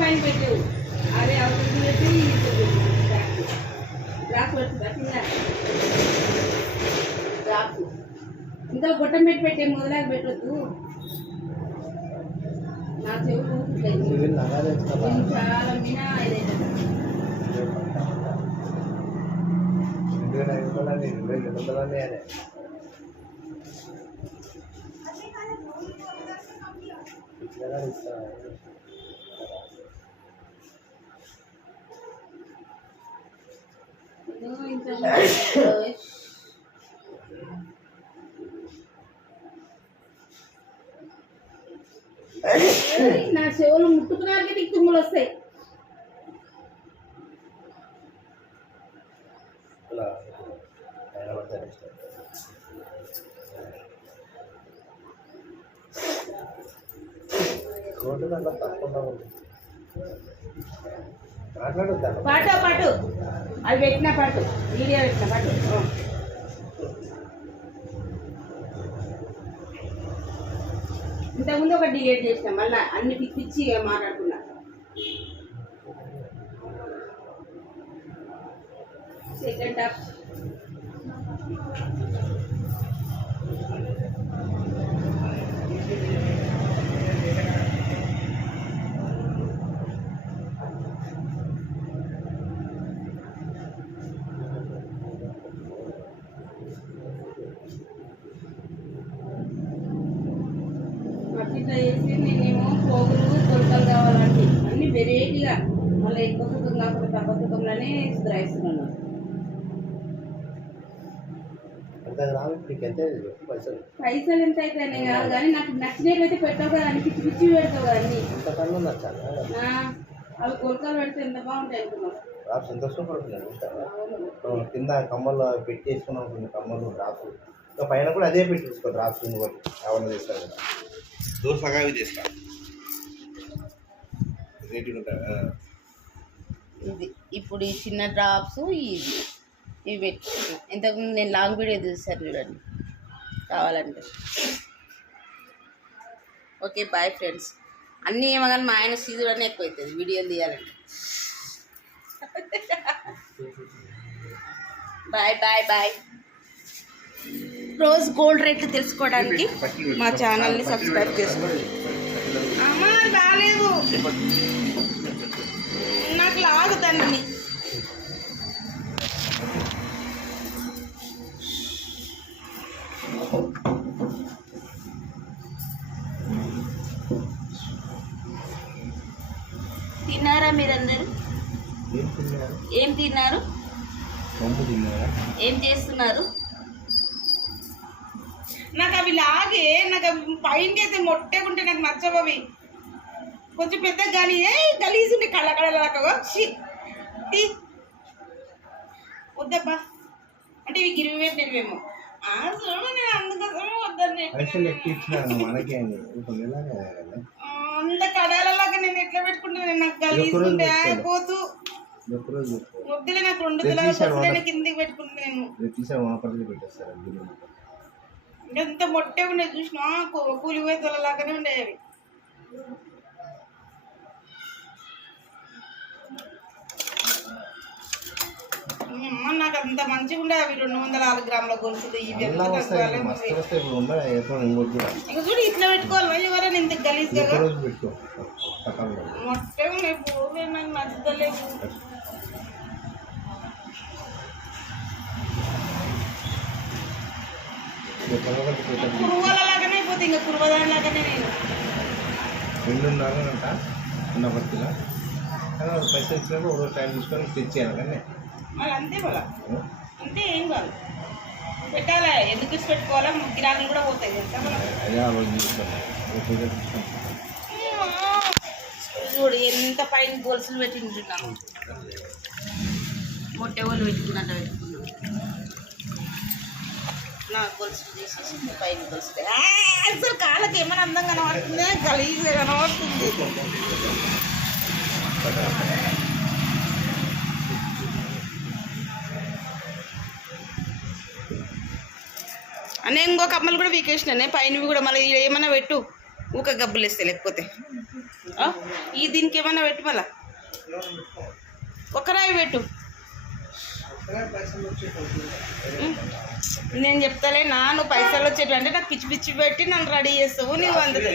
పైన పెట్టావు అదే అవసరం పెట్టి డ్రాప్ పడుతుందా డ్రాప్ ఇంకా గొట్టం పెట్టి పెట్టే మొదలాగ పెట్టద్దు. నా చెవుకు చాలా మినా నా చెవులు ముట్టుకున్నాకే నీకు తుమ్ములు వస్తాయి ఇలా ఆయన పడతారు ఇష్టం రోడ్డు దాంట్లో తప్పకుండా ఉంది మాట్లాడొద్దా పాటు పాటు. అది పెట్టిన పాటు. వీడియో పెట్టిన పాటు. ఇంతకుముందు ఒక డిలేట్ చేసిన మళ్ళీ అన్ని పిచ్చి మాట్లాడుకున్నా సెకండ్ హాఫ్ అట్లా చేసి నేనేమో పోగులు తొలకలు కావాలంటే అన్ని వెరైటీగా మళ్ళీ ఎక్కువ సుఖం కాకుండా తక్కువ సుఖంలోనే ఎంత పైసలు? ఎంత అయితేనే కాదు కానీ నాకు నచ్చినవి అయితే పెట్టావు కదా అన్ని పిచ్చి పిచ్చి పెడతావు కదా అన్ని. అంతకన్నా నచ్చాలి ఆ, అవి కొలకలు పెడితే ఎంత బాగుంటాయి సంతోషపడుతున్నాను అవును. ఆ, కింద కమ్మలు పెట్టి వేసుకున్నాం కొన్ని కమ్మలు డ్రాప్స్ ఇంకా పైన కూడా అదే పెట్టి తీసుకో డ్రాప్స్ ఏమన్నా చేస్తారు కదా. దూర సగావి తీస్తా. రేటు. ఇది ఇప్పుడు ఈ చిన్న డ్రాప్స్ ఇది ఇవి పెట్టుకున్నా. ఇంతకుముందు నేను లాంగ్ వీడియో చూసాను చూడండి కావాలంటే. ఓకే బాయ్ ఫ్రెండ్స్ అన్నీ ఏమో కానీ మా ఆయన సీజుడనే ఎక్కువ అవుతుంది వీడియోలు తీయాలంటే. Bye bye bye rose gold రేట్లు తెలుసుకోవడానికి మా ఛానల్ని సబ్స్క్రైబ్ చేసుకోండి. అమ్మా రాలేదు. నాకు తిన్నారా మీరందరూ? ఏం తిన్నారా? ఏం చేస్తున్నారు? నాకు అవి లాగే నాకు అవి పైనకి అయితే మొట్టకుంటే నాకు నచ్చవు అవి. కొంచెం పెద్ద కానీ ఏ గలీజ్ ఉండే కళ్ళ కళ్ళ తీ వద్దబ్బా. అంటే ఇవి గిరివి పెట్టినవేమో. ఆ చూడు నేను అందుకోసమే వద్దని అంత కడాలలాగా నేను ఎట్లా పెట్టుకుంటాను? నాకు గలీజ్ ఒక్క రోజు ఉంటే పెట్టుకోవాలి. పోతూ ఒక్కరోజు వద్దులే నాకు రెండు కిందికి పెట్టుకుంటున్నాను రేపు బిల్లు ఎంత మొట్టే ఉండేది చూసినా? కూలి పోయి తొలలాగానే ఉండేవి అవి. అమ్మ, నాకు అంత మంచిగా ఉండే అవి రెండు వందల ఆరు గ్రాముల గొలుసులు ఇవి ఇంకా చూడు ఇట్లా పెట్టుకోవాలి ఎవరైనా ఇంత గలీజ్గా మొట్టే ఉన్నాయి పోవే నాకు నచ్చలేదు కురువలలాగానే అయిపోతుంది ఇంకా కురువదానిలాగానే నేను. ఉన్న పైసలు ఇచ్చినప్పుడు ఒక టైం తీసుకొని తెచ్చేయాలి కానీ. మళ్ళీ అంతే మళ్ళా అంతే ఏం కాదు. పెట్టాలా? ఎందుకు ఇచ్చి పెట్టుకోవాలా? గిరాకులు కూడా పోతాయి. చూడు ఎంత పైన గొలుసులు పెట్టింటున్నాను మొట్టె వాళ్ళు పెట్టుకున్నట్టు పెట్టుకున్నాను. నా గొలుసులు తీసేసి పైన గొలుసులు అసలు కాళ్ళకి ఏమైనా అందం కనబడుతుంది? గలీజ్గా కనబడుతుంది. అనే ఇంకో కమ్మలు కూడా వీకేసినానే పైనవి కూడా మళ్ళీ ఏమైనా పెట్టు. ఊక గబ్బులు వేస్తే లేకపోతే. ఈ దీనికి ఏమైనా పెట్టు మళ్ళా. ఒకరాయి పెట్టు. నేను చెప్తాలే నా నువ్వు పైసలు వచ్చేటి అంటే నాకు పిచ్చి పిచ్చి పెట్టి నన్ను రెడీ చేస్తావు నువ్వు అందులో